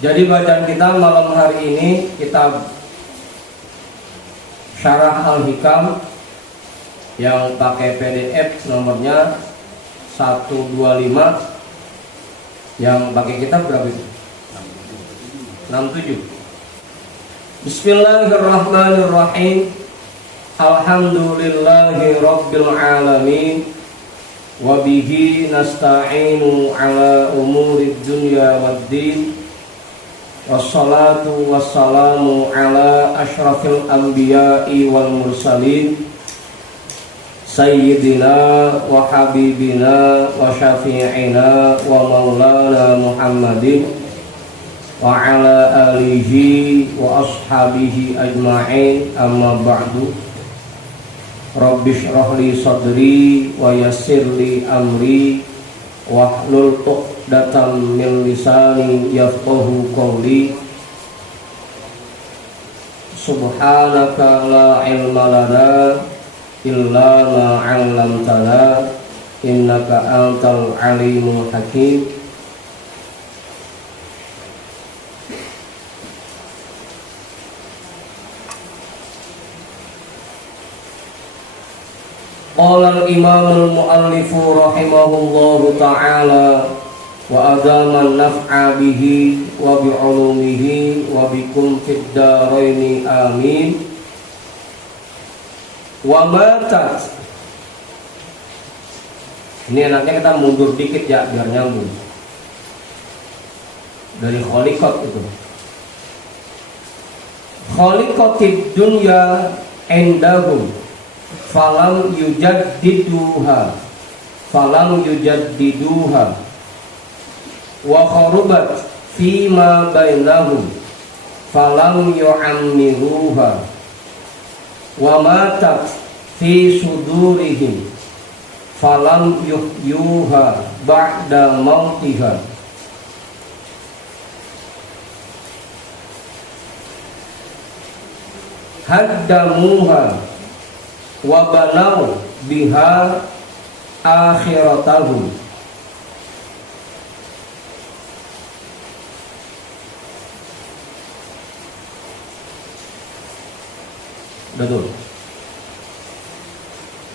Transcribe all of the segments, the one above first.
Jadi bacaan kita malam hari ini kitab Syarah Al-Hikam yang pakai PDF nomornya 125. Yang pakai kitab berapa itu? 67. Bismillahirrahmanirrahim. Alhamdulillahi rabbil alamin. Wabihi nasta'inu ala umurid dunya waddin. Wassalatu wassalamu ala ashrafil anbiya'i wal mursalin Sayyidina wa habibina wa syafi'ina wa maulana Muhammadin wa ala alihi wa ashabihi ajma'in, amma ba'du. Rabbi shrah li sadri wa yassir li amri wahlul 'uqdatam min lisani yafqahu qawli. Subhanaka la ilma lana illa ma 'allamtana innaka antal alimul hakim. Qala al-imam al-muallif rahimahullahu ta'ala wa adama an-naf'a bihi wa bi'ulumihi wa bikum fid dharaini amin. Wa matat. Ini enaknya kita mundur dikit ya biar nyambung. Dari khaliqat itu. Khaliqatid dunya indahum falam yujaddiduha wa kharubat fima bainahum falam yu'ammiruha wa matat fi sudurihim falam yuhyuha ba'da mautiha. Haddamuha wa banau biha akhiratahum. Betul.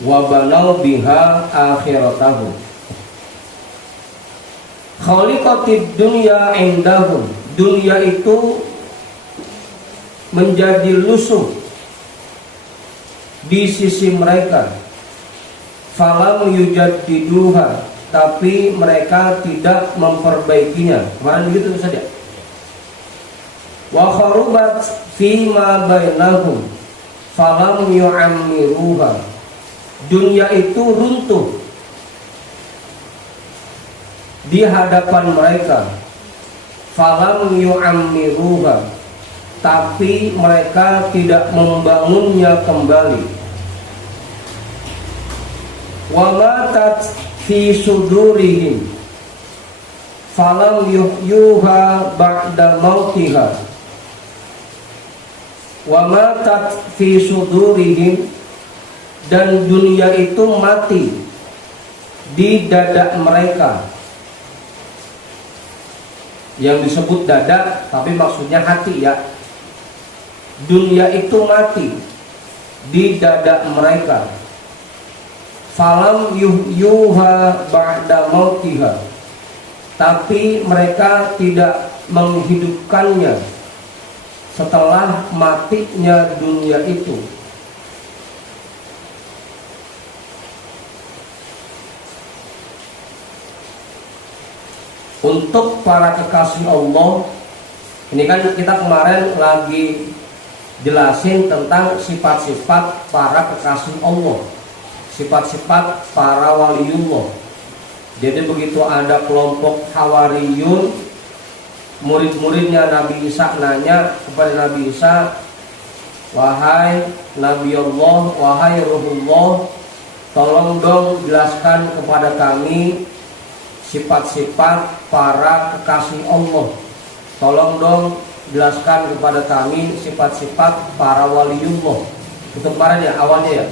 Wa banau biha akhiratahum. Khaliqatid dunya indahum. Dunia itu menjadi lusuh di sisi mereka. Falam yujaddiduha, tapi mereka tidak memperbaikinya. Kemarin begitu saja. Wa kharubat fima bainahum falam yu'ammiruha. Dunia itu runtuh di hadapan mereka. Falam yu'ammiruha, tapi mereka tidak membangunnya kembali. Wa matat fi sudurihim falam yuhyuha ba'da mautiha. Wa matat fi sudurihim, dan dunia itu mati di dada mereka. Yang disebut dada tapi maksudnya hati ya. Dunia itu mati di dada mereka. Falam yuhyuha ba'da mautiha, tapi mereka tidak menghidupkannya setelah matinya dunia itu. Untuk para kekasih Allah, ini kan kita kemarin lagi jelasin tentang sifat-sifat para kekasih Allah, sifat-sifat para waliullah. Jadi begitu ada kelompok Hawariyun, murid-muridnya Nabi Isa nanya kepada Nabi Isa, wahai Nabi Allah, wahai Ruhullah, tolong dong jelaskan kepada kami sifat-sifat para kekasih Allah. Tolong dong jelaskan kepada kami sifat-sifat para waliullah. Itu kemarin ya awalnya ya.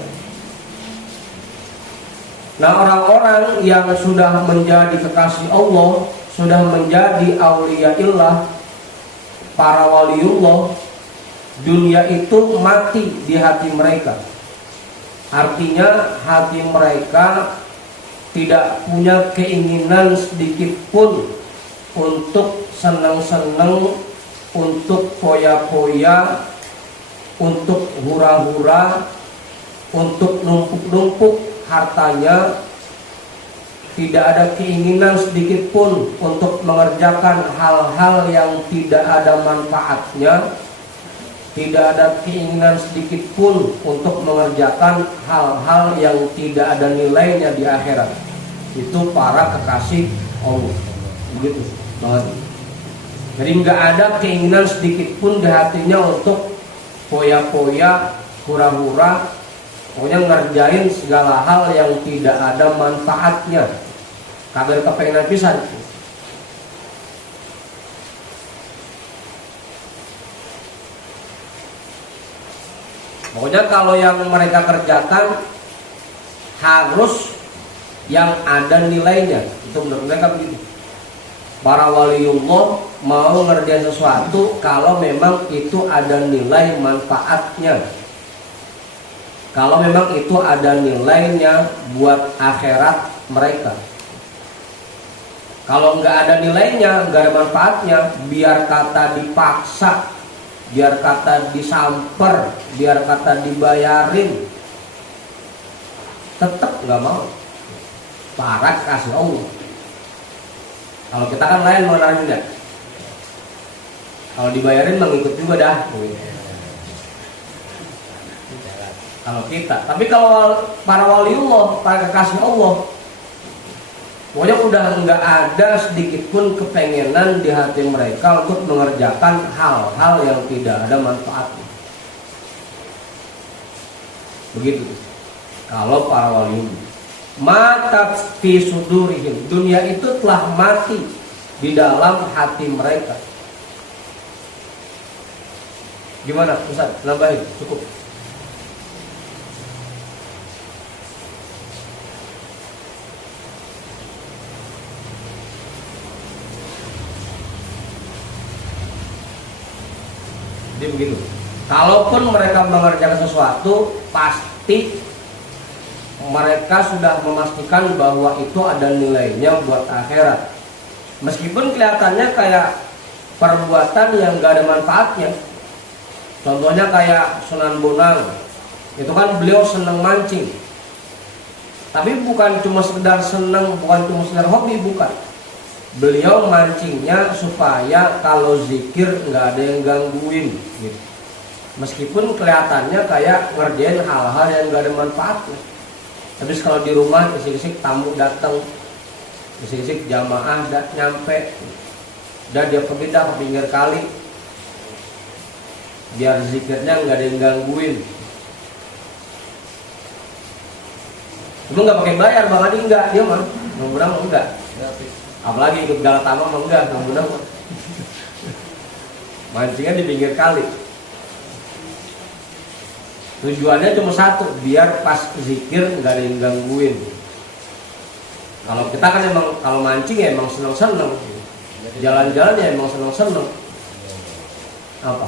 Nah, orang-orang yang sudah menjadi kekasih Allah, sudah menjadi auliyaillah, para waliullah, dunia itu mati di hati mereka. Artinya hati mereka tidak punya keinginan sedikit pun untuk senang-senang, untuk poya-poya, untuk hura-hura, untuk numpuk-numpuk hartanya. Tidak ada keinginan sedikit pun untuk mengerjakan hal-hal yang tidak ada manfaatnya. Tidak ada keinginan sedikit pun untuk mengerjakan hal-hal yang tidak ada nilainya di akhirat. Itu para kekasih Allah. Begitu banget. Jadi nggak ada keinginan sedikit pun di hatinya untuk poya-poya, hura-hura, pokoknya ngerjain segala hal yang tidak ada manfaatnya. Kabar kepengenan pisan. Pokoknya kalau yang mereka kerjakan harus yang ada nilainya. Itu menurut mereka begitu. Para waliullah mau ngerjain sesuatu kalau memang itu ada nilai manfaatnya. Kalau memang itu ada nilainya buat akhirat mereka. Kalau nggak ada nilainya, nggak ada manfaatnya, biar kata dipaksa, biar kata disamper, biar kata dibayarin, tetap nggak mau. Para kasih Allah. Kalau kita kan lain mengenalnya. Kalau dibayarin mengikut juga dah. Kalau kita, tapi kalau para waliullah, para kekasih Allah, pokoknya udah nggak ada sedikit pun kepengenan di hati mereka untuk mengerjakan hal-hal yang tidak ada manfaatnya. Begitu. Kalau para waliullah, mata fi sudurihim, dunia itu telah mati di dalam hati mereka. Gimana Ustaz? Nambahin, cukup. Jadi begitu. Kalaupun mereka mengerjakan sesuatu, pasti mereka sudah memastikan bahwa itu ada nilainya buat akhirat. Meskipun kelihatannya kayak perbuatan yang gak ada manfaatnya. Contohnya kayak Sunan Bonang. Itu kan beliau senang mancing. Tapi bukan cuma sekedar senang, bukan cuma sekedar hobi, bukan. Beliau mancingnya supaya kalau zikir nggak ada yang gangguin gitu. Meskipun kelihatannya kayak ngerjain hal-hal yang nggak ada manfaatnya. Tapi kalau di rumah isik-isik tamu datang, isik-isik jamaah nyampe, dan dia pergi dah ke pinggir kali, biar zikirnya nggak ada yang gangguin. Lu nggak pakai bayar, Bang Adi enggak, dia mah, mudah-mudahan enggak. Apalagi ikut Galatama mah enggak, mudah-mudahan. Mancingnya di pinggir kali. Tujuannya cuma satu, biar pas zikir nggak ada yang gangguin. Kalau kita kan emang kalau mancing ya emang seneng-seneng, jalan-jalan ya emang seneng-seneng. Apa?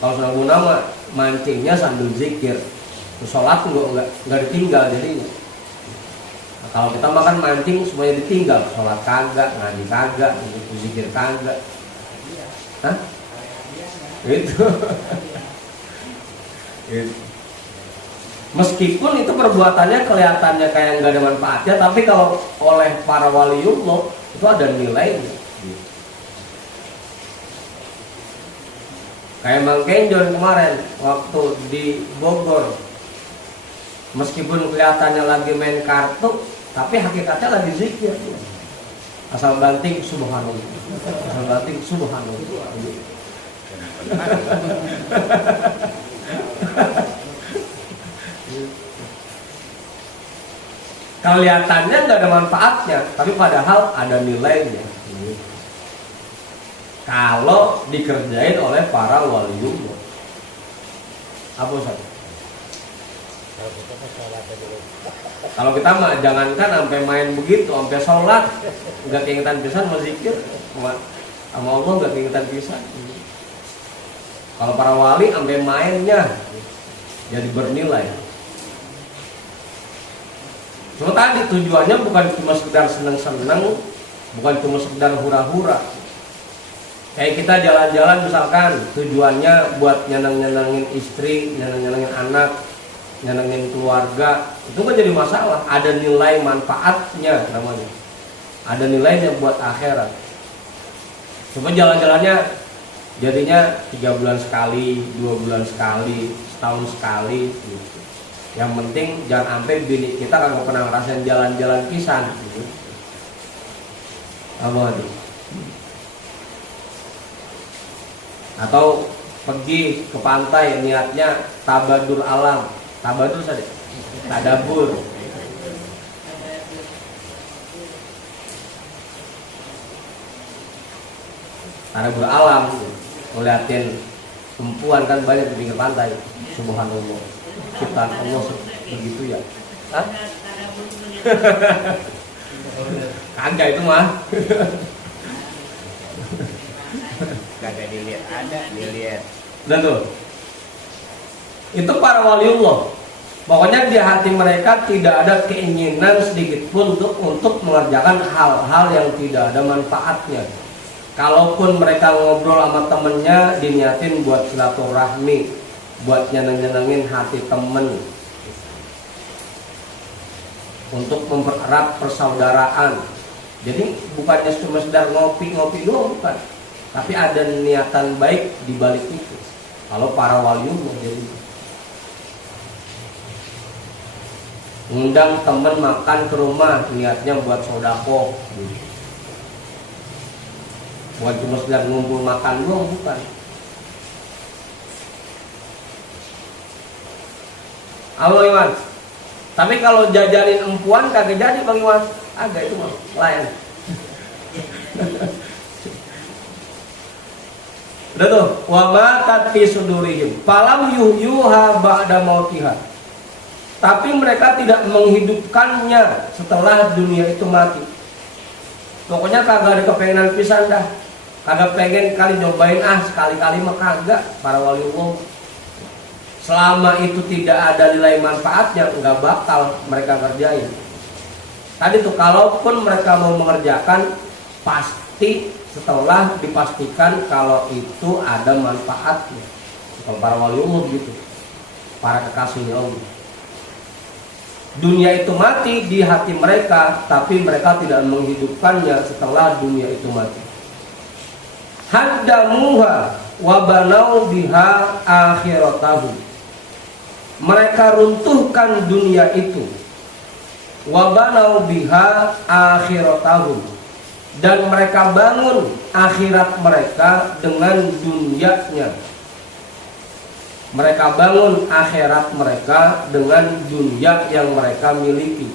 Kalau senang guna mah mancingnya sambil zikir, sholat nggak ditinggal jadinya. Nah, kalau kita makan mancing semuanya ditinggal, sholat kagak, ngaji kagak, zikir kagak. Hah? Gitu. Gitu. Meskipun itu perbuatannya kelihatannya kayak nggak ada manfaatnya, tapi kalau oleh para waliullah itu ada nilainya. Kayak Bang Kenjon kemarin waktu di Bogor, meskipun kelihatannya lagi main kartu, tapi hakikatnya lagi zikir. Asal banting subhanallah, asal banting subhanallah. Kelihatannya nggak ada manfaatnya, tapi padahal ada nilainya. Kalau dikerjain oleh para waliullah. Apa Ustaz? Kalau kita mah jangankan sampai main begitu, sampai sholat nggak keingetan pisan, mau zikir sama Allah nggak keingetan pisan. Kalau para wali sampai mainnya jadi bernilai. Cuma tadi tujuannya bukan cuma sekedar seneng-seneng, bukan cuma sekedar hura-hura. Kayak kita jalan-jalan misalkan tujuannya buat nyeneng-nyenengin istri, nyeneng-nyenengin anak, nyenengin keluarga, itu kan jadi masalah. Ada nilai manfaatnya namanya, ada nilainya buat akhirat. Cuma jalan-jalannya jadinya 3 bulan sekali, 2 bulan sekali, setahun sekali gitu. Yang penting jangan sampai bini kita kagak pernah ngerasain jalan-jalan pisan gitu. Apa itu? Atau pergi ke pantai niatnya tabadur alam, tabadur saja, tadabur. Tadabur alam, ngeliatin perempuan kan banyak di pinggir pantai. Subhanallah, ciptaan Allah begitu ya. Hah? Kagak itu mah. Kagak dilihat, ada dilihat. Dan tuh, itu para waliullah. Pokoknya di hati mereka tidak ada keinginan sedikit pun untuk mengerjakan hal-hal yang tidak ada manfaatnya. Kalaupun mereka ngobrol sama temennya, diniatin buat silaturahmi, buat nyeneng-nyenengin hati temen, untuk mempererat persaudaraan. Jadi bukannya cuma sekedar ngopi-ngopi doang, bukan. Tapi ada niatan baik di balik itu. Kalau para waliullah jadi ngundang temen makan ke rumah, niatnya buat sodako, bukan cuma sekedar ngumpul makan doang, bukan. Halo Iwan. Tapi kalau jajanin empuan kagak jadi Bang Iwan. Agak itu mah lain. Udah tuh, wa matat fi sudurihim falam yuhyuha ba'da mautiha. Tapi mereka tidak menghidupkannya setelah dunia itu mati. Pokoknya kagak ada kepengenan pisan dah. Kagak pengen kali nyobain sekali-kali mah kagak para waliullah. Selama itu tidak ada nilai manfaatnya, enggak bakal mereka kerjain. Tadi tuh kalaupun mereka mau mengerjakan, pasti setelah dipastikan kalau itu ada manfaatnya. Kalau para waliullah begitu, para kekasihnya Allah. Dunia itu mati di hati mereka, tapi mereka tidak menghidupkannya setelah dunia itu mati. Haddamuha wa banau biha akhiratahu. Mereka runtuhkan dunia itu, wa banau biha akhiratahu, dan mereka bangun akhirat mereka dengan dunianya. Mereka bangun akhirat mereka dengan dunia yang mereka miliki.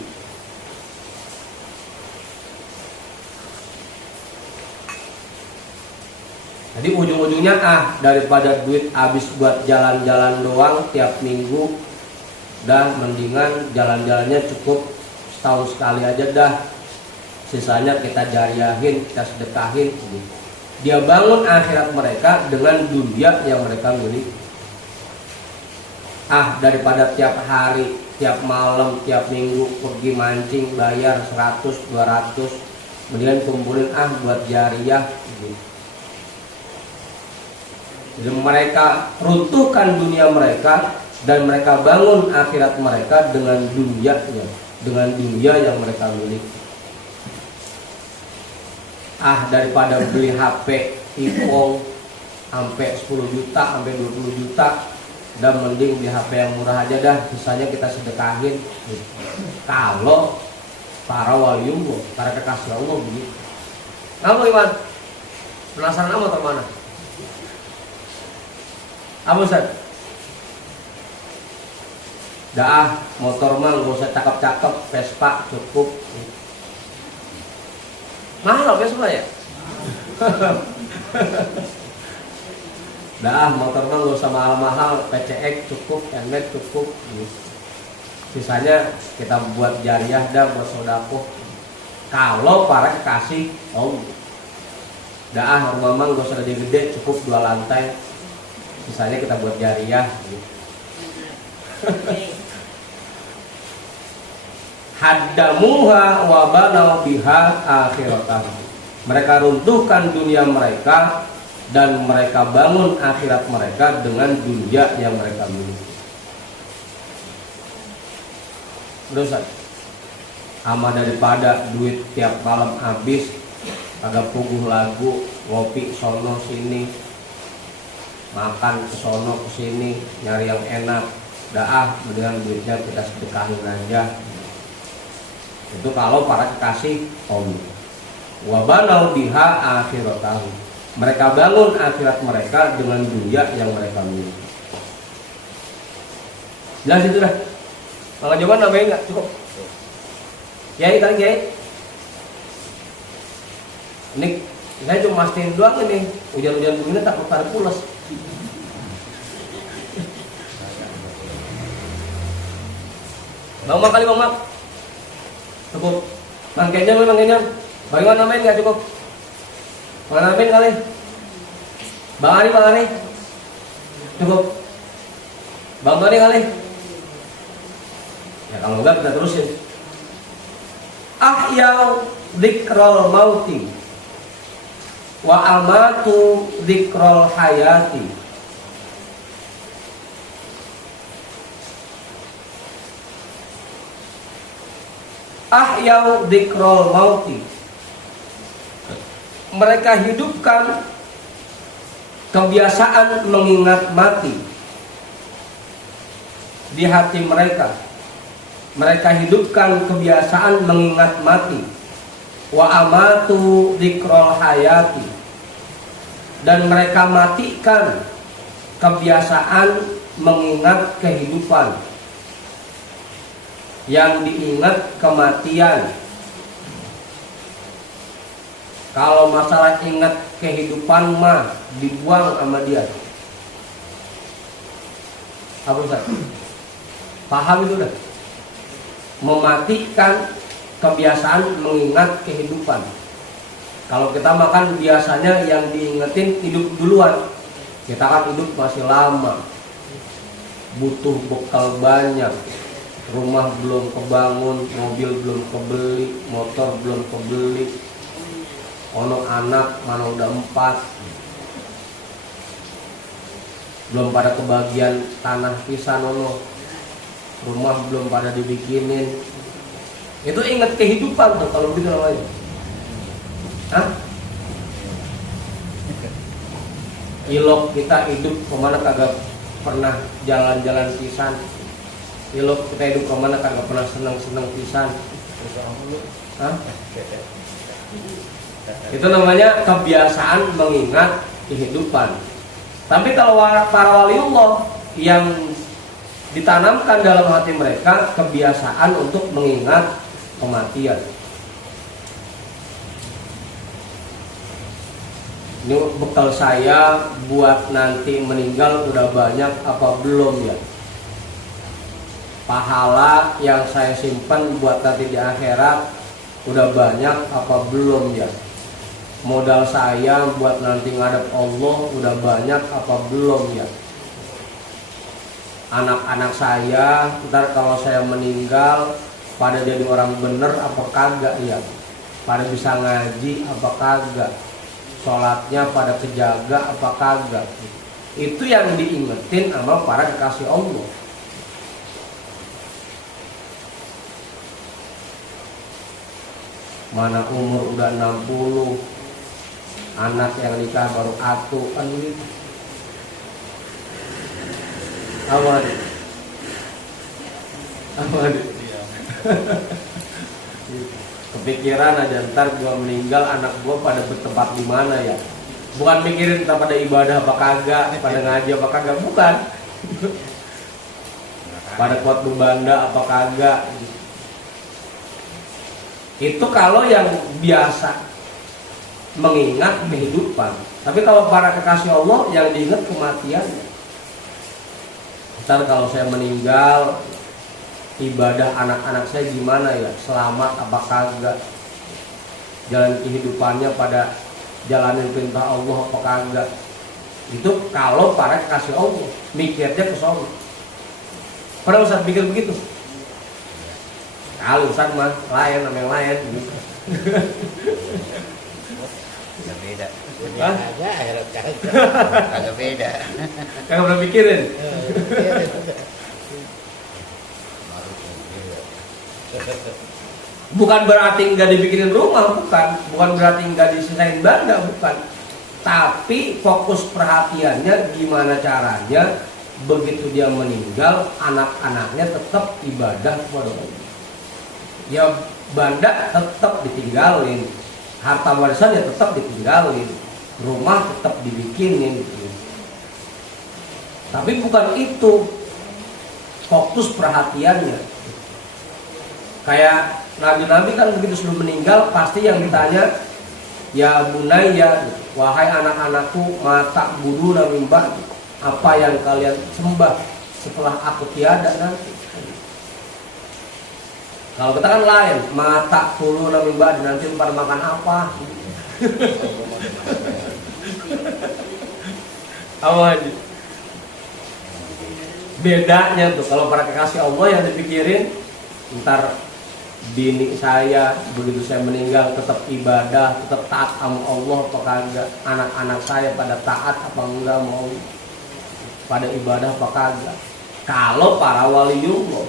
Jadi ujung-ujungnya daripada duit habis buat jalan-jalan doang tiap minggu, dah mendingan jalan-jalannya cukup setahun sekali aja dah. Sisanya kita jariahin, kita sedekahin. Dia bangun akhirat mereka dengan dunia yang mereka miliki. Daripada tiap hari, tiap malam, tiap minggu pergi mancing bayar 100, 200, mendingan kumpulin buat jariah. Jadi mereka runtuhkan dunia mereka dan mereka bangun akhirat mereka dengan dunianya, dengan dunia yang mereka miliki. Daripada beli HP iPhone sampai 10 juta, sampai 20 juta, dan mending beli HP yang murah aja dah, sisanya kita sedekahin. Kalau para waliullah, para kekasih Allah begitu. Kamu Iwan, penasaran amat termana? Apa Ustaz? Motor mah gak usah cakep-cakep, Vespa cukup. Mahal Vespa ya? Motor mah gak usah mahal-mahal, PCX cukup, NMAX cukup. sisanya kita buat jariah dah, buat sodako. Kalau para kekasih dah rumah mang gak usah gede, cukup 2 lantai, sisanya kita buat jariah gitu. Haddamuha wa banau biha akhiratah. Mereka runtuhkan dunia mereka dan mereka bangun akhirat mereka dengan dunia yang mereka miliki. Dosa sama daripada duit tiap malam habis agak puguh lagu, ngopi sono sini, makan ke sono ke sini, nyari yang enak. Dah dengan duitnya kita sedekahin aja. Itu kalau para kekasih wabanau biha akhiratahu. Mereka bangun akhirat mereka dengan dunia yang mereka miliki. Jelas itu dah. Kalau jawaban namanya enggak cukup. Kiai tadi Kiai. Ini saya cuma mastiin doang ini. Hujan-hujan begini tak pada pulas. Bang Mak kali Bang Mak. Cukup. Bang Kenyan. Bagaimana namain nggak cukup? Mana namain kali? Bang Ari. Cukup. Bang Tony kali? Ya kalau enggak kita terusin. Ahyau dzikrul mauti wa amatu dzikrul hayati. Ahyau dzikrul mauti. Mereka hidupkan kebiasaan mengingat mati di hati mereka. Mereka hidupkan kebiasaan mengingat mati. Wa amatu dzikrul hayati. Dan mereka matikan kebiasaan mengingat kehidupan. Yang diingat kematian. Kalau masalah ingat kehidupan mah dibuang sama dia. Apa Ustaz? Paham itu dah. Mematikan kebiasaan mengingat kehidupan. Kalau kita makan biasanya yang diingetin hidup duluan. Kita kan hidup masih lama, butuh bekal banyak, rumah belum kebangun, mobil belum kebeli, motor belum kebeli, ono anak mana udah 4, belum pada kebagian tanah pisan ono, rumah belum pada dibikinin. Itu ingat kehidupan tuh kalau begitu namanya. Hah? Ilok kita hidup kemana kagak pernah jalan-jalan pisan. Ilok kita hidup kemana kagak pernah senang-senang pisan. Hah? Itu namanya kebiasaan mengingat kehidupan. Tapi kalau para waliullah yang ditanamkan dalam hati mereka kebiasaan untuk mengingat kematian. Ini bekal saya buat nanti meninggal udah banyak apa belum ya? Pahala yang saya simpan buat nanti di akhirat udah banyak apa belum ya? Modal saya buat nanti ngadep Allah udah banyak apa belum ya? Anak-anak saya ntar kalau saya meninggal pada jadi orang bener apa kagak ya? Pada bisa ngaji apa kagak? Sholatnya pada kejaga apa kagak? Itu yang diingetin sama para kekasih Allah. Mana umur udah 60, anak yang nikah baru atu kan gitu. Apa adik? Kepikiran aja ntar gua meninggal anak gua pada bertempat di mana ya? Bukan mikirin kita pada ibadah apa kagak, pada ngaji apa kagak, bukan. Pada kuat berbanda apa kagak. Itu kalau yang biasa mengingat kehidupan. Tapi kalau para kekasih Allah yang diingat kematian. Ntar kalau saya meninggal ibadah anak-anak saya gimana ya, selamat apa kagak, jalan kehidupannya pada jalanin perintah Allah apa kagak. Itu kalau para kekasih Allah mikirnya ke sono. Pernah Ustaz pikir begitu? Kalau Ustaz mah lain, nama yang lain gitu. Agak beda. Hah? Agak beda. Kagak pernah pikirin. Bukan berarti nggak dibikin rumah, bukan berarti nggak disisain banda, bukan. Tapi fokus perhatiannya gimana caranya begitu dia meninggal anak-anaknya tetap ibadah kepada Allah. Ya banda tetap ditinggalin, harta warisan ya tetap ditinggalin, rumah tetap dibikinin. Tapi bukan itu fokus perhatiannya. Kayak nabi-nabi kan begitu sebelum meninggal pasti yang ditanya, ya bunayya, wahai anak-anakku, mata budu nabi mbak, apa yang kalian sembah setelah aku tiada nanti. Kalau kita kan lain, mata puluh nabi mbak, nanti pada makan apa? Awas. Bedanya tuh kalau para kekasih Allah yang dipikirin, ntar bini saya begitu saya meninggal tetap ibadah, tetap taat sama Allah apa kagak, anak-anak saya pada taat apa enggak, mau pada ibadah apa kagak. Kalau para waliullah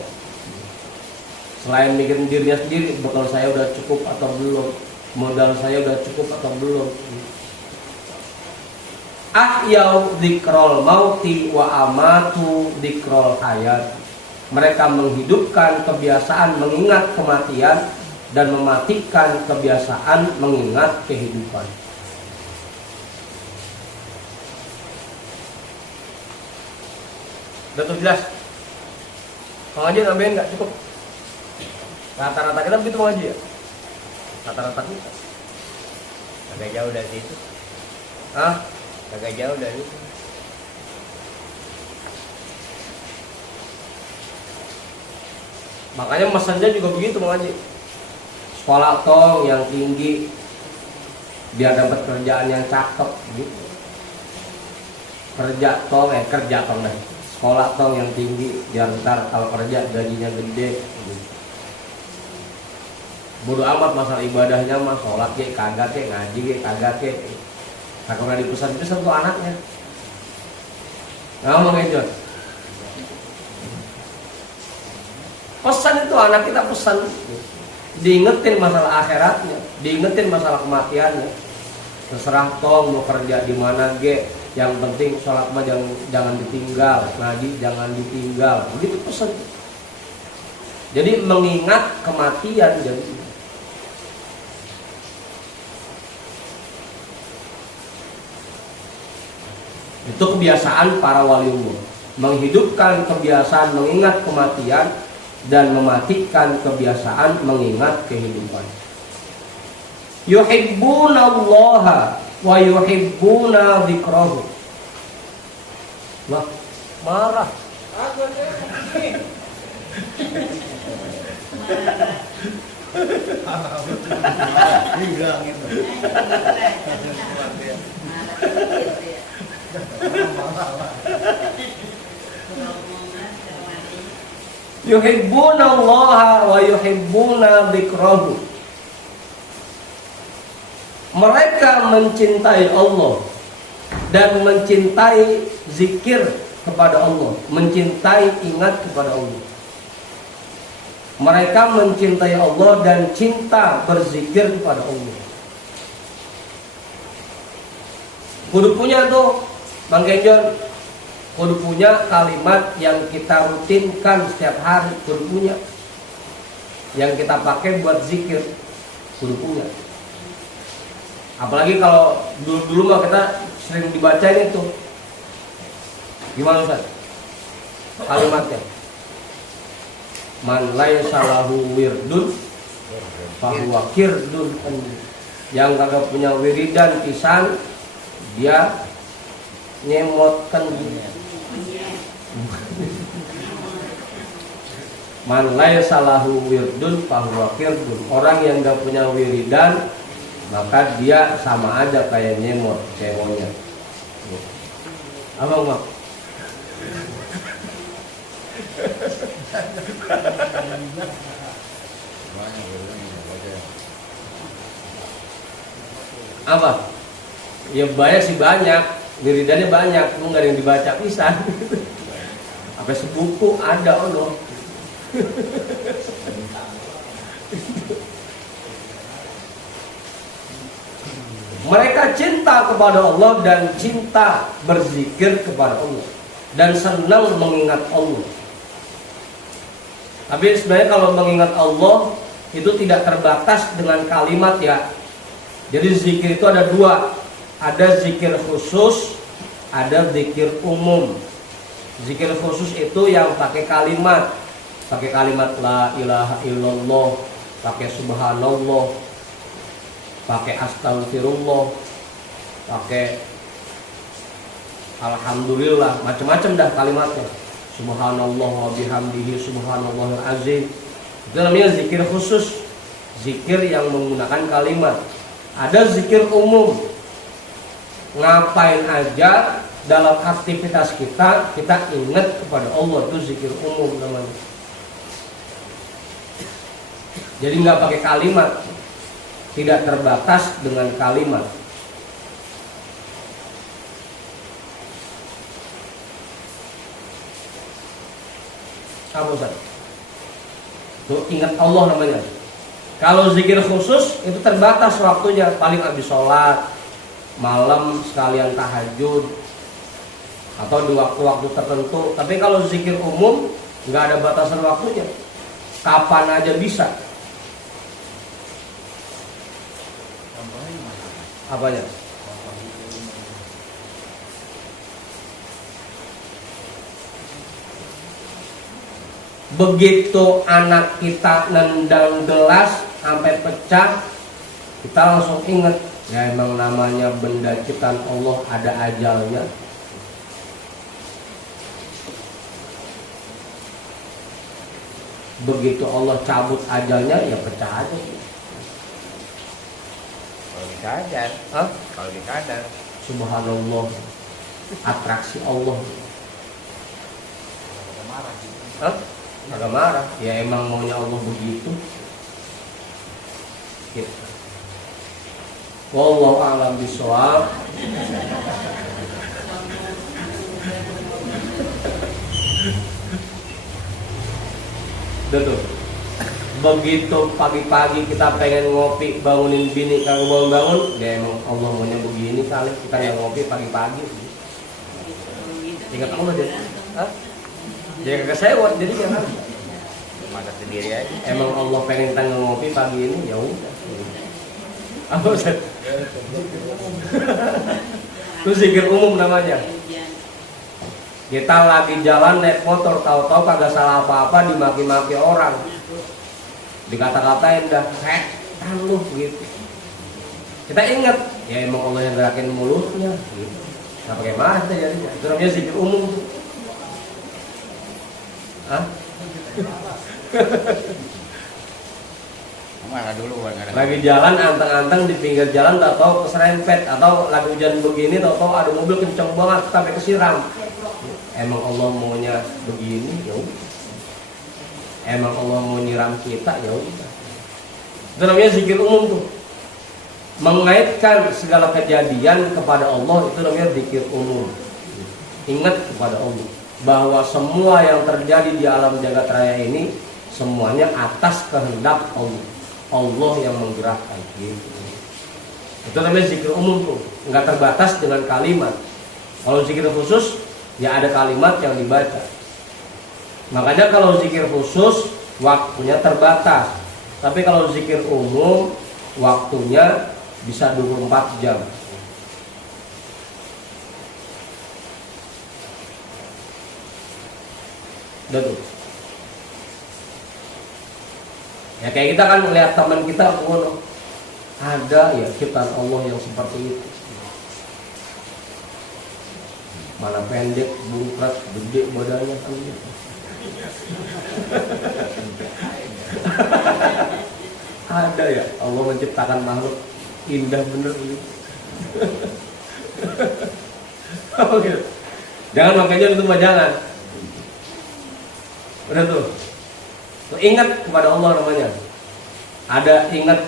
selain mikirin dirinya sendiri, bekal saya udah cukup atau belum, modal saya udah cukup atau belum. Ahyau dzikrol mauti wa amatu dzikrol hayat. Mereka menghidupkan kebiasaan mengingat kematian dan mematikan kebiasaan mengingat kehidupan. Udah tuh jelas? Pengajian nambahin nggak cukup? Rata-rata kita begitu mengaji ya? Rata-rata kita. Agak jauh dari situ. Hah? Agak jauh dari itu. Makanya mesennya juga begitu mengaji. Sekolah tong yang tinggi biar dapat kerjaan yang cakep gitu. Kerja tong deh. Sekolah tong yang tinggi biar ntar kalau kerja gajinya gede gitu. Bodo amat masalah ibadahnya mah, sholat ke kagak ke, ngaji ke kagak ke. Karena dipesan-pesan tuh anaknya. Ngomong aja. Pesan itu anak kita pesan, diingetin masalah akhiratnya, diingetin masalah kematiannya. Terserah tong mau kerja di mana ge, yang penting sholat mah jangan ditinggal, ngaji jangan ditinggal. Begitu pesan. Jadi mengingat kematian jadi. Itu kebiasaan para waliullah, menghidupkan kebiasaan mengingat kematian dan mematikan kebiasaan mengingat kehidupan. Yuhibbunallaha wa yuhibbuna dzikrahu. Wah, marah. Yuhibbunallaha wa yuhibbuna dzikrahu. Mereka mencintai Allah dan mencintai zikir kepada Allah, mencintai ingat kepada Allah. Mereka mencintai Allah dan cinta berzikir kepada Allah. Kudu punya tuh Bang Genjon, kudu punya kalimat yang kita rutinkan setiap hari, kudu punya. Yang kita pakai buat zikir, kudu punya. Apalagi kalau dulu mah kita sering dibacain itu. Gimana Ustaz? Kalimatnya. Man laisa lahu wirdun fahuwa kirdun. Yang kagak punya wiridan pisan, dia nyemotkan. Man laisa lahu wirdun fahuwa qirdun. Orang yang gak punya wiridan maka dia sama aja kayak nyemot, ceweknya. Abang mak. Apa? Ya banyak sih, banyak. Wiridannya banyak, lu nggak ada yang dibaca pisan. Apa sebuku ada ono. Mereka cinta kepada Allah dan cinta berzikir kepada Allah dan senang mengingat Allah. Tapi sebenarnya kalau mengingat Allah itu tidak terbatas dengan kalimat ya. Jadi zikir itu ada dua, ada zikir khusus, ada zikir umum. Zikir khusus itu yang pakai kalimat la ilaha illallah, pakai subhanallah, pakai astagfirullah, pakai alhamdulillah, macam-macam dah kalimatnya. Subhanallah wa bihamdihi subhanallahil azim. Itu namanya zikir khusus, zikir yang menggunakan kalimat. Ada zikir umum, ngapain aja dalam aktivitas kita ingat kepada Allah, itu zikir umum namanya. Jadi nggak pakai kalimat, tidak terbatas dengan kalimat. Apa Ustaz? Tuh ingat Allah namanya. Kalau zikir khusus itu terbatas waktunya, paling habis sholat, malam sekalian tahajud, atau di waktu-waktu tertentu. Tapi kalau zikir umum nggak ada batasan waktunya, kapan aja bisa. Apanya? Begitu anak kita nendang gelas sampai pecah, kita langsung ingat, ya emang namanya benda ciptaan Allah ada ajalnya. Begitu Allah cabut ajalnya, ya pecah aja. Kalau dikadar, Hah? kalau dikadar, Subhanallah, atraksi Allah. Hah? Agak marah. Ya emang maunya Allah begitu. Gitu. Wallahu a'lam bishawab. Betul. Begitu pagi-pagi kita pengen ngopi, bangunin bini kagak bangun-bangun, ya emang Allah maunya begini kali kita yang ngopi pagi-pagi. Ingat Allah deh. Hah? Jadi kagak sewot, jadi jangan. mata sendiri aja. Emang Allah pengen kita ngopi pagi ini, ya udah. Apa Ustaz? Itu zikir umum namanya. Kita lagi jalan naik motor, tahu-tahu kagak salah apa-apa, dimaki-maki orang, dikata-katain dah, setan lu gitu. Kita ingat, ya emang Allah yang gerakin mulutnya gitu. Nah bagaimana kita jadinya? Itu namanya zikir umum. Hah? Mana dulu bang? Lagi jalan anteng-anteng di pinggir jalan, tahu-tahu keserempet, atau lagi hujan begini, tahu-tahu ada mobil kenceng banget sampai kesiram. Emang Allah maunya begini, ya udah. Emang Allah mau nyiram kita, ya udah. Itu namanya zikir umum tuh. Mengaitkan segala kejadian kepada Allah, itu namanya zikir umum. Ingat kepada Allah bahwa semua yang terjadi di alam jagat raya ini semuanya atas kehendak Allah. Allah yang menggerakkan gitu. Itu namanya zikir umum tuh, nggak terbatas dengan kalimat. Kalau zikir khusus, ya ada kalimat yang dibaca. Makanya kalau zikir khusus waktunya terbatas. Tapi kalau zikir umum waktunya bisa 24 jam. Udah tuh. Ya kayak kita kan melihat teman kita, oh, ada ya ciptaan Allah yang seperti itu. Mana pendek, bungkrat, gede badannya kan gitu. Ada ya Allah menciptakan makhluk indah bener ini. Oh gitu. Jangan makanya itu mah jangan. Udah tuh. Tuh ingat kepada Allah namanya. Ada ingat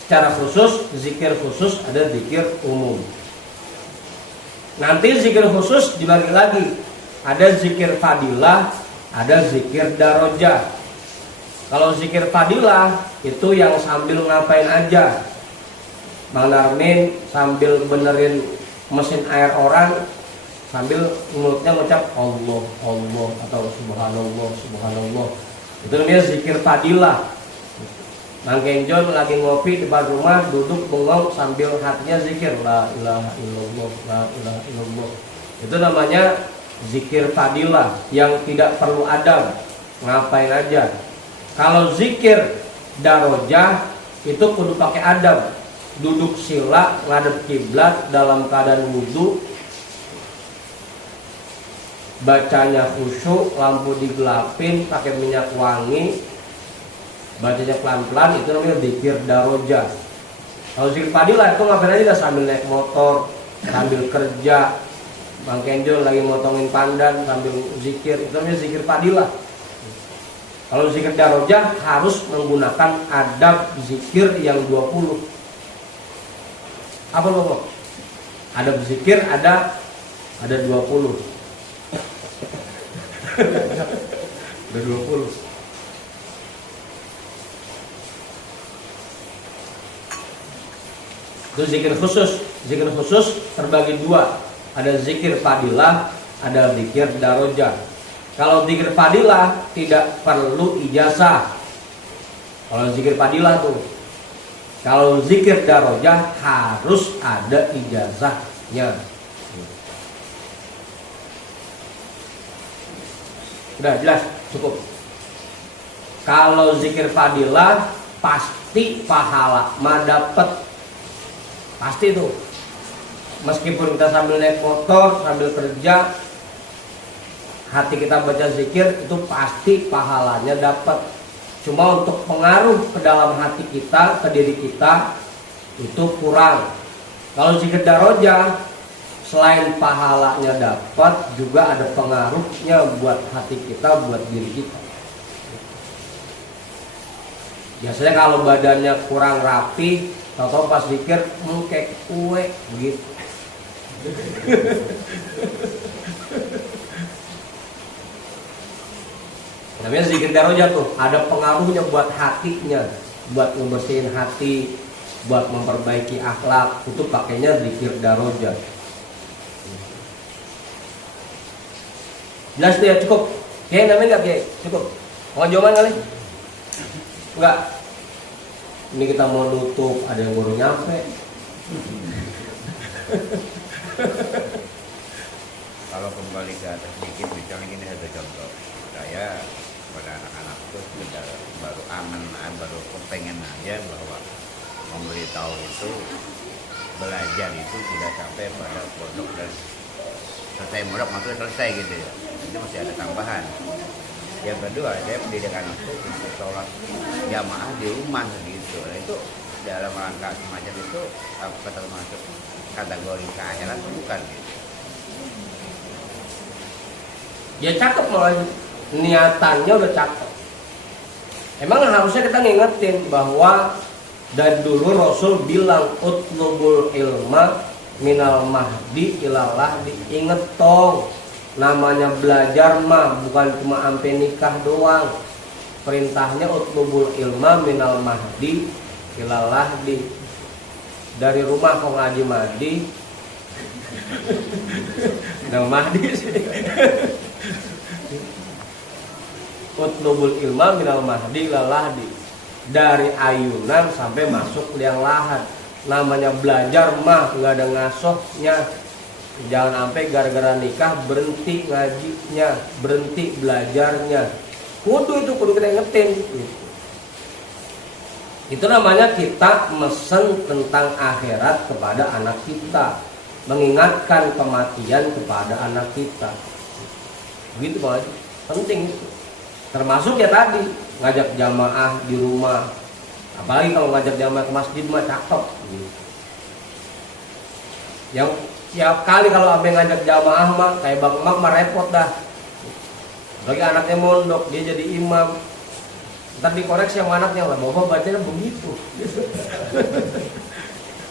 secara khusus, zikir khusus, ada zikir umum. Nanti zikir khusus dibagi lagi. Ada zikir fadilah, ada zikir darajah. Kalau zikir fadilah itu yang sambil ngapain aja. Bang Darmin sambil benerin mesin air orang, sambil mulutnya ngucap Allah, Allah atau subhanallah, subhanallah. Itu namanya zikir fadilah. Bang Kenjon lagi ngopi di depan rumah, duduk bengong sambil hatinya zikir la ilaha illallah, la ilaha illallah. Itu namanya zikir fadilah yang tidak perlu adab, ngapain aja. Kalau zikir darajah itu kudu pakai adab. Duduk sila, ngadep kiblat dalam keadaan wudu, bacanya khusyuk, lampu digelapin, pakai minyak wangi, bacanya pelan-pelan, itu namanya zikir darajah. Kalau zikir fadilah itu ngapain aja, sambil naik motor, sambil kerja, Bang Kenjo lagi motongin pandan sambil zikir, itu namanya zikir fadilah. Kalau zikir darajah harus menggunakan adab zikir yang 20. Apa lo? Adab zikir ada 20. Ada 20. Itu zikir khusus. Zikir khusus terbagi dua. Ada zikir fadilah, ada zikir darajah. Kalau zikir fadilah tidak perlu ijazah. Kalau zikir fadilah tuh. Kalau zikir darajah harus ada ijazahnya. Udah jelas, cukup. Kalau zikir fadilah pasti pahala mah dapat. Pasti tuh. Meskipun kita sambil naik motor, sambil kerja, hati kita baca zikir itu pasti pahalanya dapat. Cuma untuk pengaruh ke dalam hati kita, ke diri kita itu kurang. Kalau zikir darajah selain pahalanya dapat, juga ada pengaruhnya buat hati kita, buat diri kita. Biasanya kalau badannya kurang rapi, tahu-tahu pas zikir kayak kue begitu. Namanya zikir darajah tuh, ada pengaruhnya buat hatinya, buat ngebersihin hati, buat memperbaiki akhlak, itu pakainya zikir darajah. Jelas tuh ya, cukup. Kayak namanya enggak kayak cukup. Mau jawaban kali? Enggak. Ini kita mau nutup, ada yang baru nyampe. Kalau kembali ke atas sedikit, misalnya ini ada contoh. Saya pada anak-anak itu sudah baru baru kepengen aja bahwa memberitahu itu, belajar itu tidak sampai pada pondok dan selesai mondok maksudnya selesai gitu ya. Itu masih ada tambahan. Yang kedua, saya mendidik anak itu untuk sholat jamaah di rumah gitu. Nah, itu dalam rangka semacam itu apa termasuk kategori keakhiran bukan gitu. Ya cakep malah, niatannya udah cakep. Emang harusnya kita ngingetin bahwa dari dulu Rasul bilang utlubul ilma minal mahdi ilalah. Diinget tong, namanya belajar mah bukan cuma ampe nikah doang. Perintahnya utlubul ilma minal mahdi ilalah. Dari rumah kok ngaji mahdi. Nang mahdi sih. Utlubul ilma minal mahdi lalahdi, dari ayunan sampai masuk liang lahat. Namanya belajar mah nggak ada ngasohnya. Jangan sampai gara-gara nikah berhenti ngajinya, berhenti belajarnya. Kudu kita ingetin. Itu namanya kita mesen tentang akhirat kepada anak kita, mengingatkan kematian kepada anak kita. Begitu Pak Haji, penting itu. Termasuk ya tadi ngajak jamaah di rumah, apalagi kalau ngajak jamaah ke masjid mah cakep. Yang tiap kali kalau abang ngajak jamaah mah kayak bang emak mah repot dah. Bagi anaknya mondok dia jadi imam, ntar dikoreksi sama anaknya lah, bapak bacanya begitu.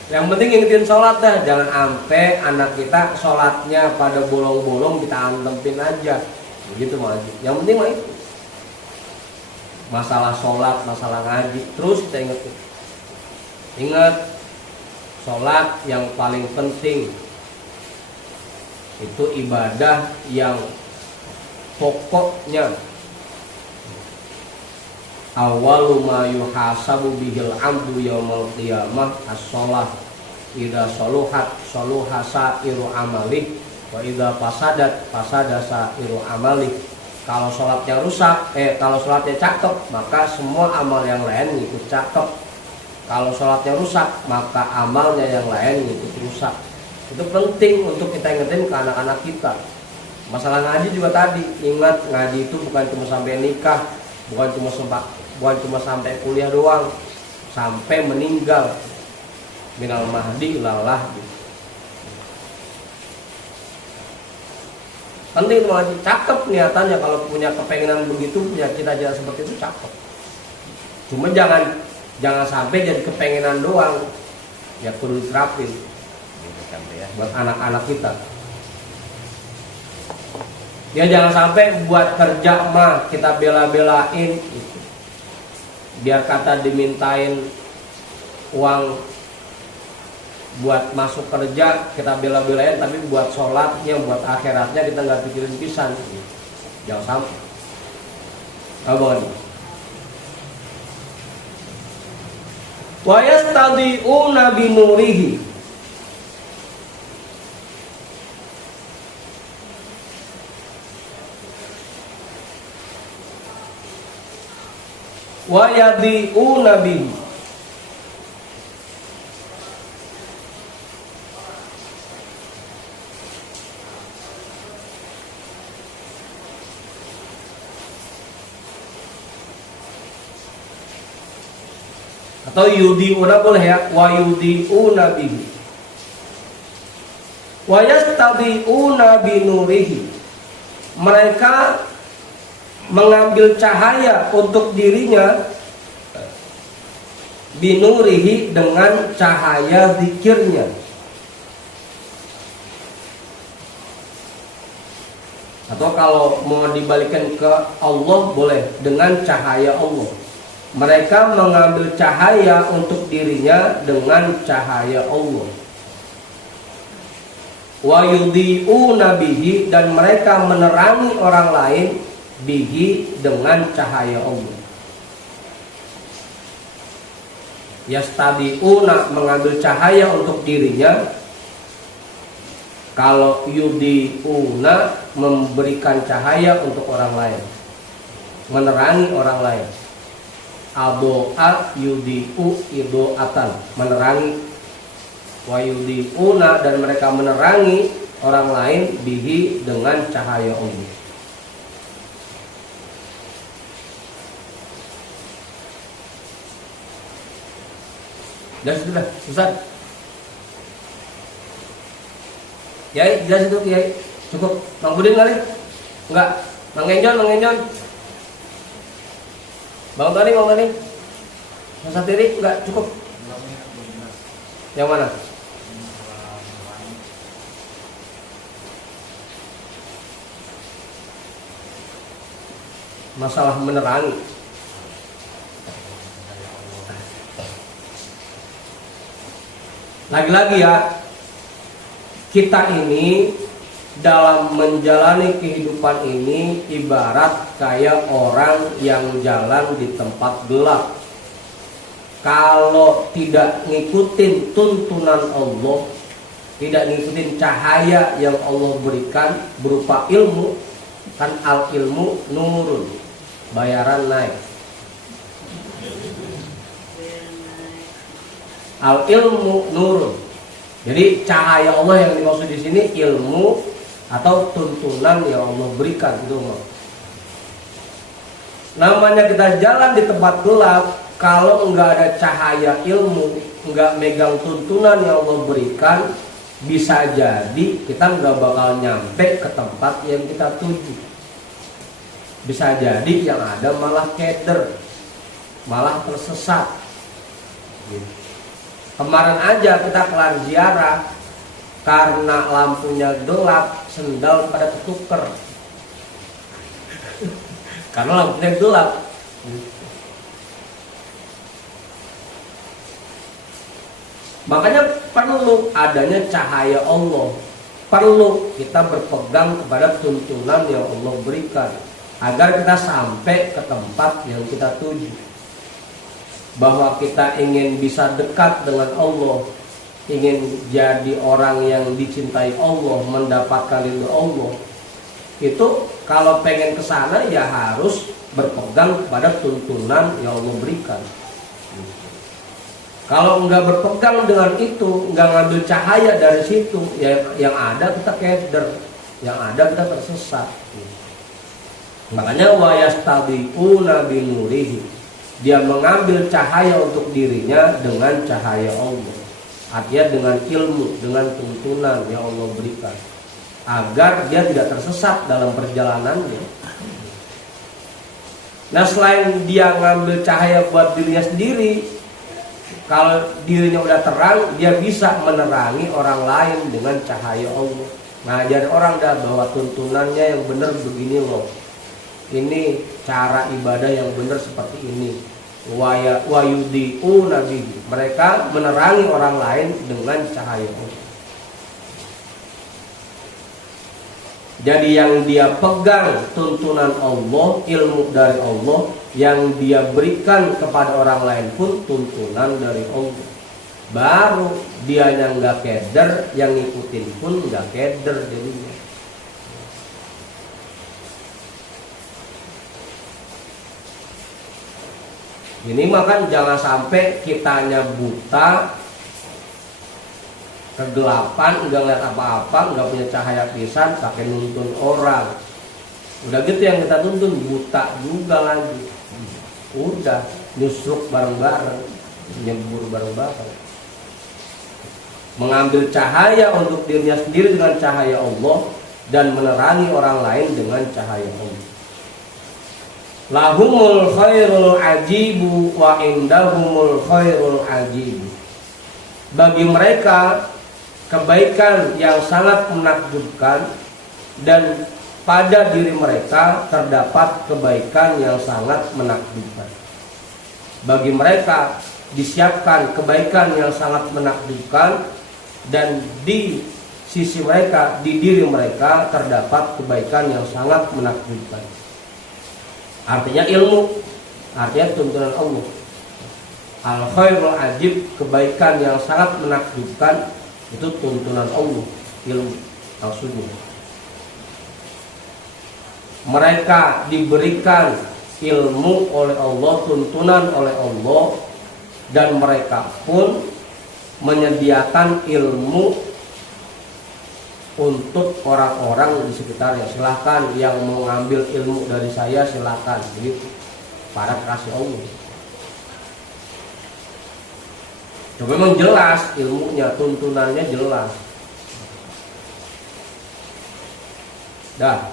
Yang penting ingetin sholat dah, jangan ampe anak kita sholatnya pada bolong-bolong kita antempin aja, begitu mah. Yang penting mah itu masalah sholat, masalah ngaji, terus kita ingat sholat yang paling penting itu ibadah yang pokoknya. Awalu ma yuhasabu bihil abdu yaumal qiyamah as-shalah. Idza saluhat saluha sa'iru amali wa idza fasadat fasada sa'iru amali. Kalau sholatnya rusak, kalau sholatnya cakep, maka semua amal yang lain ikut cakep. Kalau sholatnya rusak, maka amalnya yang lain ikut rusak. Itu penting untuk kita ingetin ke anak-anak kita. Masalah ngaji juga tadi, ingat ngaji itu bukan cuma sampai nikah, bukan cuma sampai kuliah doang, sampai meninggal. Minal mahdi ilal lahdi. Penting itu ngaji, cakep niatannya kalau punya kepengenan begitu, punya cita-cita seperti itu cakep. Cuma jangan sampai jadi kepengenan doang. Ya perlu diterapin buat anak-anak kita. Ya jangan sampai buat kerja mah kita bela-belain gitu. Biar kata dimintain uang buat masuk kerja kita bela-belain, tapi buat sholatnya, buat akhiratnya kita nggak pikirin pisan. Jangan sampai. Abang ini. Wa yastadi'una binurihi. Wa yadi'una bihi. Atau yudi'una boleh ya, wa yudi'una bihi. Wa yastadi'una binurihi. Mereka mengambil cahaya untuk dirinya binurihi dengan cahaya zikirnya. Atau kalau mau dibalikan ke Allah boleh, dengan cahaya Allah. Mereka mengambil cahaya untuk dirinya dengan cahaya Allah. Wa yudhi'una bihi, dan mereka menerangi orang lain bihi dengan cahaya Allah. Yastadi'una mengambil cahaya untuk dirinya. Kalau yudhi'una memberikan cahaya untuk orang lain, menerangi orang lain. Ado'a yudhi'u ido'atan, menerangi. Wa yudhi'una, dan mereka menerangi orang lain bihi dengan cahaya Allah. Dan sudah, Ustaz. Yai, jelas itu Yai. Cukup. Bang Budin kali? Enggak. Bang Enjon. Bang Tani. Bang Satiri, enggak cukup. Yang mana? Masalah menerangi. Lagi-lagi ya, kita ini dalam menjalani kehidupan ini ibarat kayak orang yang jalan di tempat gelap. Kalau tidak ngikutin tuntunan Allah, tidak ngikutin cahaya yang Allah berikan berupa ilmu, kan al ilmu nurun, bayaran naik. Al ilmu nurun. Jadi cahaya Allah yang dimaksud di sini ilmu atau tuntunan yang Allah berikan, itu. Namanya kita jalan di tempat gelap, kalau nggak ada cahaya ilmu, nggak megang tuntunan yang Allah berikan, bisa jadi kita nggak bakal nyampe ke tempat yang kita tuju. Bisa jadi yang ada malah keder, malah tersesat. Kemarin aja kita kelar ziarah, karena lampunya gelap, sendal pada ketuker. Karena lampunya gelap. Makanya perlu adanya cahaya Allah. Perlu kita berpegang kepada tuntunan yang Allah berikan, agar kita sampai ke tempat yang kita tuju. Bahwa kita ingin bisa dekat dengan Allah, ingin jadi orang yang dicintai Allah, mendapatkan ridho Allah, itu kalau pengen ke sana ya harus berpegang pada tuntunan yang Allah berikan. Kalau nggak berpegang dengan itu, nggak ngambil cahaya dari situ, ya yang ada kita keder, yang ada kita tersesat. Makanya wa yastabiquna binurihi, dia mengambil cahaya untuk dirinya dengan cahaya Allah. Artinya dengan ilmu, dengan tuntunan yang Allah berikan, agar dia tidak tersesat dalam perjalanannya. Nah, selain dia ngambil cahaya buat dirinya sendiri, kalau dirinya udah terang, dia bisa menerangi orang lain dengan cahaya Allah. Ngajarin orang dah bahwa tuntunannya yang benar begini loh. Ini cara ibadah yang benar seperti ini. Wayudi'u nabi, mereka menerangi orang lain dengan cahaya Allah. Jadi yang dia pegang tuntunan Allah, ilmu dari Allah, yang dia berikan kepada orang lain pun tuntunan dari Allah. Baru dia yang nggak keder, yang ngikutin pun nggak keder jadinya. Ini makan jangan sampai kitanya buta, kegelapan, nggak lihat apa-apa, nggak punya cahaya pisan, pakai nuntun orang. Udah gitu yang kita tuntun buta juga lagi. Udah nyusruk bareng-bareng, nyebur bareng-bareng. Mengambil cahaya untuk dirinya sendiri dengan cahaya Allah, dan menerangi orang lain dengan cahaya Allah. Lahumul khairul ajibu wa indahumul khairul ajibu. Bagi mereka kebaikan yang sangat menakjubkan, dan pada diri mereka terdapat kebaikan yang sangat menakjubkan. Bagi mereka disiapkan kebaikan yang sangat menakjubkan, dan di sisi mereka, di diri mereka terdapat kebaikan yang sangat menakjubkan. Artinya ilmu, artinya tuntunan Allah. Al khairul ajib, kebaikan yang sangat menakjubkan, itu tuntunan Allah, ilmu maksudnya. Mereka diberikan ilmu oleh Allah, tuntunan oleh Allah, dan mereka pun menyediakan ilmu untuk orang-orang di sekitarnya. Silahkan yang mau ngambil ilmu dari saya, silahkan. Jadi para kekasih Allah. Coba memang jelas ilmunya, tuntunannya jelas. Dah,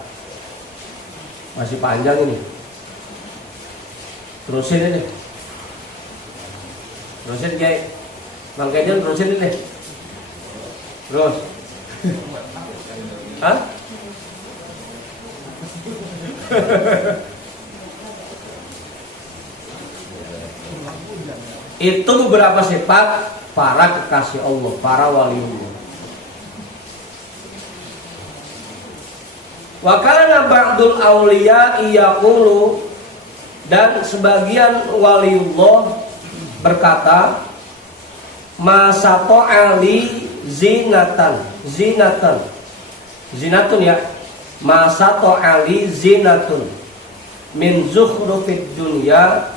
masih panjang ini. Terusin ini. Terusin kayak Bang Kejon, terusin ini. Terus. Hah? Itu beberapa sifat para kekasih Allah, para waliullah. Wa kana ba'dul auliya yaqulu, dan sebagian waliullah berkata, ma sata'ali zinatan ya, ma sata'ali zinatun min zukhrufid dunya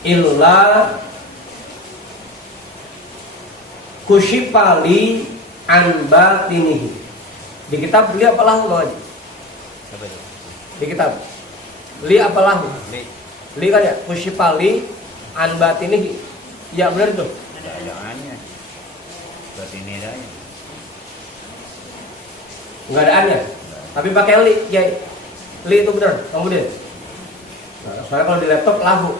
illa kushipali an batinihi. Di kitab beliau apa lah, di kitab Li apalah? Li. Li kan ya, kusyipali an batinihi. Ya benar itu. Ada annya. Buat ini dah. Enggak ada annya. Tapi pakai li, ya. Li itu benar, kemudian. Nah, soalnya kalau di laptop lahu.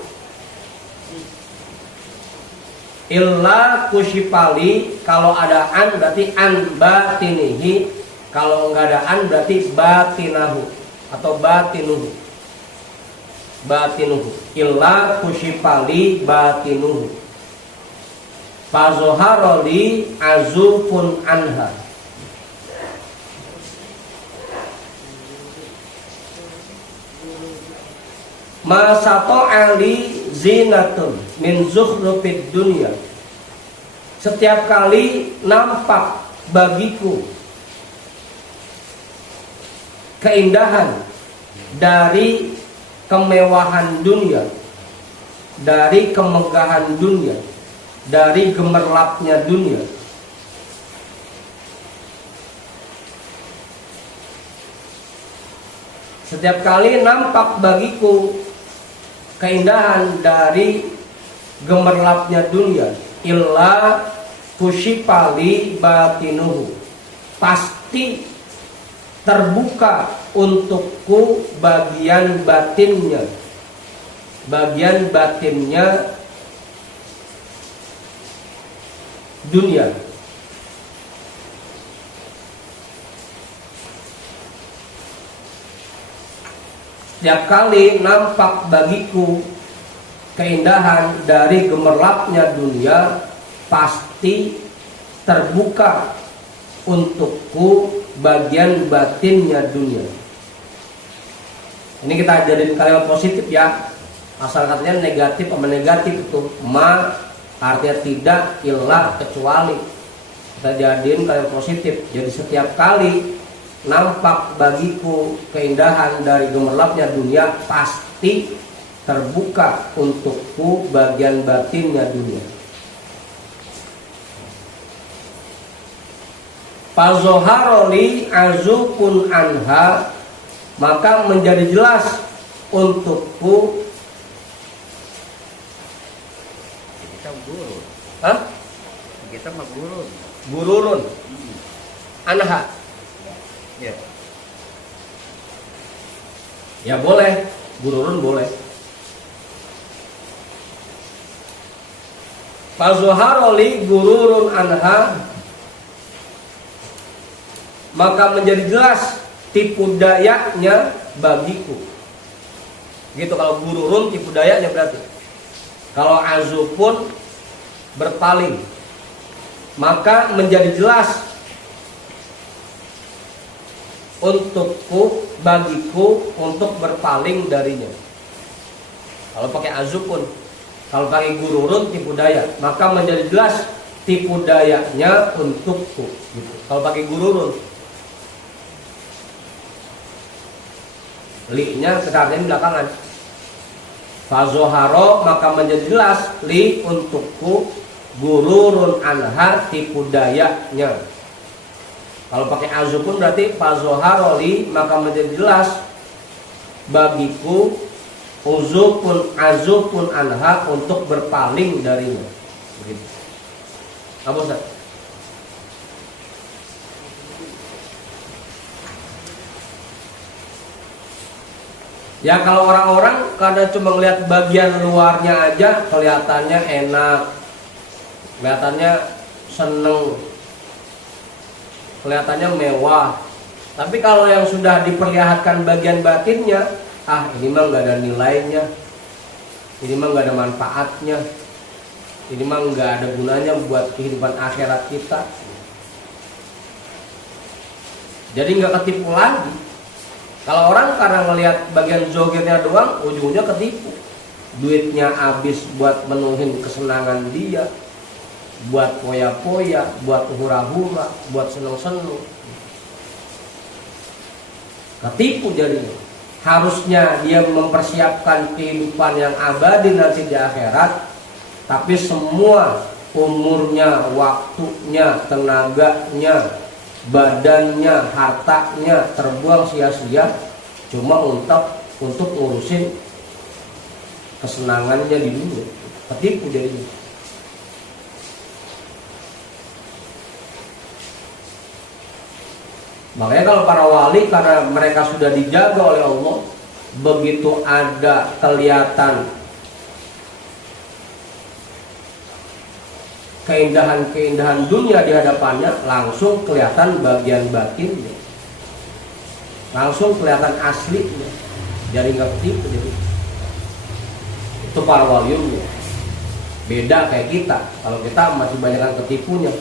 Illa kusyipali, kalau ada an berarti an batinihi, kalau enggak ada an berarti batinahu atau batinuhu. Batinuhu. Illa kusyipali batinuhu. Fazoharoli azufun anha. Masato ali zinatun min zukhrufid dunya. Setiap kali nampak bagiku keindahan dari kemewahan dunia, dari kemegahan dunia, dari gemerlapnya dunia, setiap kali nampak bagiku keindahan dari gemerlapnya dunia, illa kusyipali batinuhu, pasti terbuka untukku bagian batinnya, bagian batinnya dunia. Setiap kali nampak bagiku keindahan dari gemerlapnya dunia, pasti terbuka untukku bagian batinnya dunia. Ini kita jadiin kalimat positif ya. Asal katanya negatif sama negatif itu ma artinya tidak, illa kecuali. Kita jadiin kalimat positif. Jadi setiap kali nampak bagiku keindahan dari gemerlapnya dunia, pasti terbuka untukku bagian batinnya dunia. Fazoharoli azukun anha, maka menjadi jelas untukku. Kita guru. Hah? Kita mah guru. Gururun anha. Ya. Ya boleh, gururun boleh. Fazoharoli gururun anha, maka menjadi jelas tipu dayanya bagiku. Gitu kalau gururun tipu dayanya berarti. Kalau azupun berpaling, maka menjadi jelas untukku bagiku untuk berpaling darinya. Kalau pakai azupun, kalau pakai gururun tipu daya, maka menjadi jelas tipu dayanya untukku. Gitu. Kalau pakai gururun, li-nya kita artiin belakangan. Fazoharo, maka menjadi jelas li untukku, gururun anha tipu dayanya. Kalau pakai azupun berarti fazoharo li, maka menjadi jelas bagiku azupun anha untuk berpaling darinya. Begitu. Apa Ustaz? Ya kalau orang-orang kadang cuma melihat bagian luarnya aja kelihatannya enak, kelihatannya seneng, kelihatannya mewah. Tapi kalau yang sudah diperlihatkan bagian batinnya, ini mah nggak ada nilainya, ini mah nggak ada manfaatnya, ini mah nggak ada gunanya buat kehidupan akhirat kita. Jadi nggak ketipu lagi. Kalau orang karena ngelihat bagian jogetnya doang, ujungnya ketipu. Duitnya habis buat menuhin kesenangan dia, buat poya-poya, buat hura-hura, buat seneng-seneng. Ketipu jadinya. Harusnya dia mempersiapkan kehidupan yang abadi nanti di akhirat, tapi semua umurnya, waktunya, tenaganya, badannya, hartanya terbuang sia-sia cuma untuk untuk ngurusin kesenangannya di dunia, ketipu jadinya. Makanya kalau para wali, karena mereka sudah dijaga oleh Allah, begitu ada kelihatan keindahan-keindahan dunia di hadapannya, langsung kelihatan bagian batinnya, langsung kelihatan aslinya, jadi nggak ketipu. Jadi itu para walinya. Beda kayak kita, kalau kita masih banyakkan ketipunya.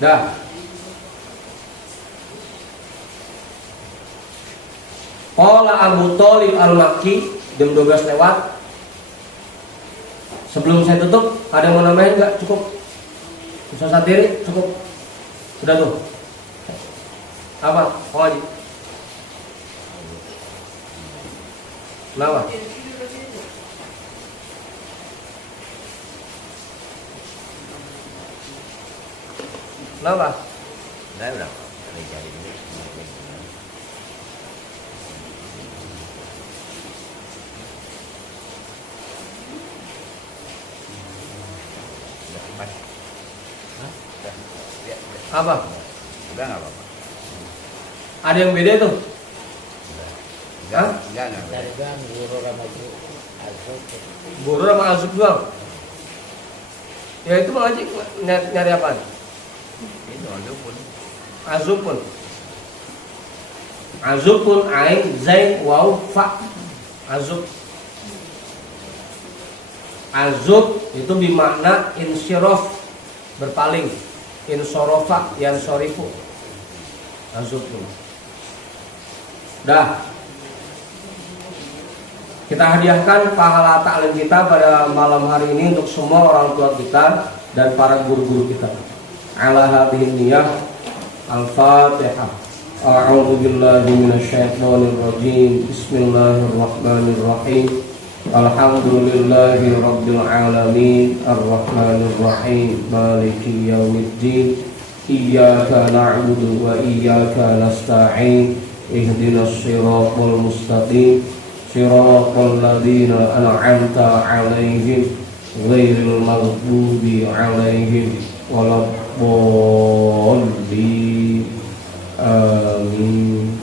Dah. Qala Abu Thalib Al-Makki, jam 12 lewat. Sebelum saya tutup, ada yang mau nambahin nggak? Cukup? Ustaz Satiri, cukup? Sudah tuh. Apa? Oh, Haji. Kenapa? Kenapa? Saya udah cari dulu. Udah cepat. Hah? Udah. Ya, udah. Apa? Udah nggak apa-apa. Ada yang beda tuh? Enggak, Hah? enggak. Dari bang guru ramaji azub. Buru sama azub doang. Ya itu Bang Haji nyari apaan? Itu ada pun. Azupun. Azupun ain zain waw fa. Azub. Azub itu bermakna insyiraf, berpaling. Insorofa yang sorifu. Azupun. Dah. Kita hadiahkan pahala taklim kita pada malam hari ini untuk semua orang tua kita dan para guru-guru kita. Ala hadhihi niyyah. Al-Fatihah. A'udzu billahi minasyaitonir rajim. Bismillahirrahmanirrahim. Alhamdulillahi rabbil alamin. Arrahmanir rahim. Maliki yaumiddin. Iyyaka na'budu wa iyyaka nasta'in. Ihdinas shiratal mustaqim. Shiratal ladzina an'amta 'alaihim ghairil maghdubi 'alaihim waladdallin. Amin.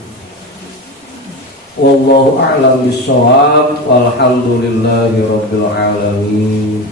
Wallahu a'lam bissawab. Walhamdulillahi rabbil alamin.